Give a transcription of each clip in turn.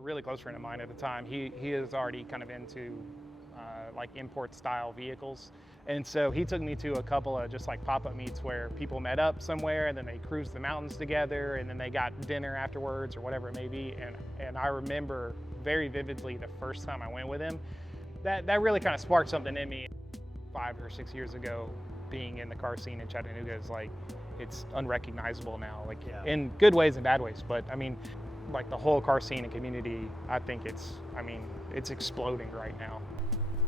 A really close friend of mine at the time, he is already kind of into like import style vehicles. And so he took me to a couple of just like pop-up meets where people met up somewhere and then they cruised the mountains together and then they got dinner afterwards or whatever it may be. And I remember very vividly the first time I went with him, that really kind of sparked something in me. 5 or 6 years ago, being in the car scene in Chattanooga is like, it's unrecognizable now, like in good ways and bad ways. But I mean, like the whole car scene and community, I think it's exploding right now.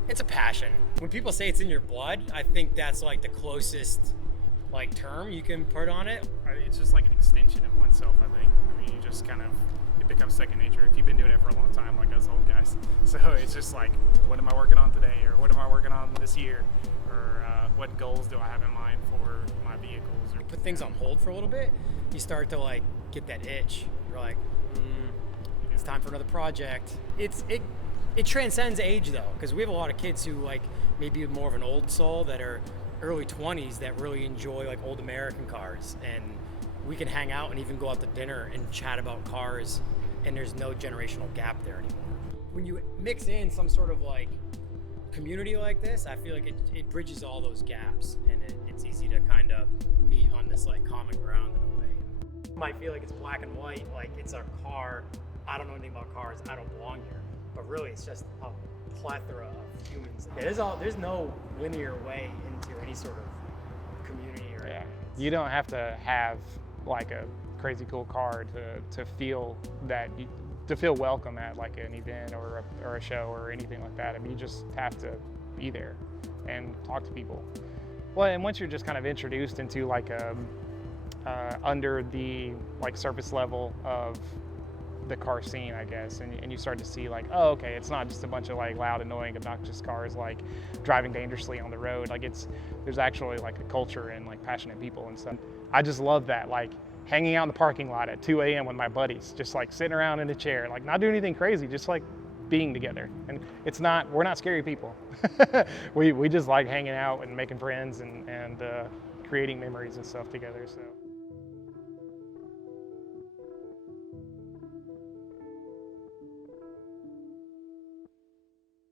It's a passion. When people say it's in your blood, I think that's like the closest like term you can put on it. It's just like an extension of oneself, I think. I mean, you just kind of, it becomes second nature if you've been doing it for a long time, like us old guys. So it's just like, what am I working on today? Or what am I working on this year? Or what goals do I have in mind for my vehicles? Or put things on hold for a little bit, you start to like get that itch. You're like, it's time for another project. It transcends age though, because we have a lot of kids who like maybe more of an old soul that are early 20s that really enjoy like old American cars, and we can hang out and even go out to dinner and chat about cars, and there's no generational gap there anymore. When you mix in some sort of like community like this, I feel like it bridges all those gaps, and it's easy to kind of meet on this like common ground in a way. You might feel like it's black and white, like it's a car, I don't know anything about cars, I don't belong here. But really, it's just a plethora of humans. There's no linear way into any sort of community or anything. You don't have to have like a crazy cool car to feel that to feel welcome at like an event or a show or anything like that. I mean, you just have to be there and talk to people. Well, and once you're just kind of introduced into like under the like surface level of the car scene, I guess, and you start to see like, oh, okay, it's not just a bunch of like loud, annoying, obnoxious cars like driving dangerously on the road. Like there's actually like a culture and like passionate people and stuff. I just love that, like hanging out in the parking lot at 2 a.m. with my buddies, just like sitting around in a chair, like not doing anything crazy, just like being together. And we're not scary people. we just like hanging out and making friends and creating memories and stuff together. So.